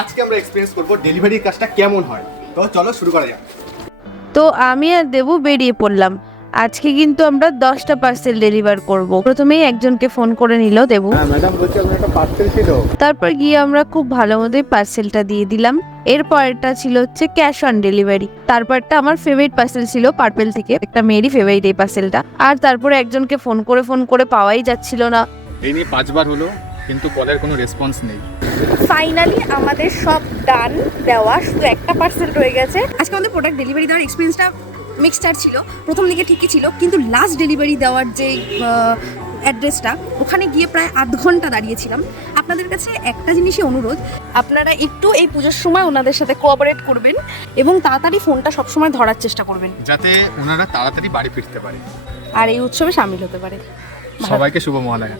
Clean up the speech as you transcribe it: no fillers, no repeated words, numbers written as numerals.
আজকে আমরা এক্সপেরিয়েন্স করব ডেলিভারি কাজটা কেমন হয়। তো চলো শুরু করা যাক। তো আমি আর দেবু বেরিয়ে পড়লাম। আজকে কিন্তু আমরা 10টা পার্সেল ডেলিভার করব। প্রথমেই একজনকে ফোন করে নিল দেবু। হ্যাঁ ম্যাডাম, বলছি আপনার একটা পার্সেল ছিল। তারপর গিয়ে আমরা খুব ভালো মতোই পার্সেলটা দিয়ে দিলাম। এরপরটা ছিল হচ্ছে ক্যাশ অন ডেলিভারি। তারপরটা আমার ফেভারিট পার্সেল ছিল পার্পেল থেকে, একটা মেয়েরই ফেভারিট এই পার্সেলটা। আর তারপরে একজনকে ফোন করে পাওয়াই যাচ্ছিল না। এই নিয়ে 5 বার হলো, কিন্তু কলের কোনো রেসপন্স নেই। ফাইনালি আমাদের সব ডান দেওয়া, শুধু একটা পার্সেল রয়ে গেছে। আজকে আমাদের প্রোডাক্ট ডেলিভারি দেওয়ার এক্সপিরিয়েন্সটা মিক্সচার ছিল। প্রথম দিকে ঠিকই ছিল, কিন্তু লাস্ট ডেলিভারি দেওয়ার যে অ্যাড্রেসটা, ওখানে গিয়ে প্রায় আধ ঘন্টা দাঁড়িয়েছিলাম। আপনাদের কাছে একটা জিনিসই অনুরোধ, আপনারা একটু এই পুজোর সময় ওনাদের সাথে কোঅপারেট করবেন এবং তাড়াতাড়ি ফোনটা সবসময় ধরার চেষ্টা করবেন, যাতে ওনারা তাড়াতাড়ি বাড়ি ফিরতে পারে। আর এই উৎসবে সামিল হতে পারে। সবাইকে শুভ মহালয়া।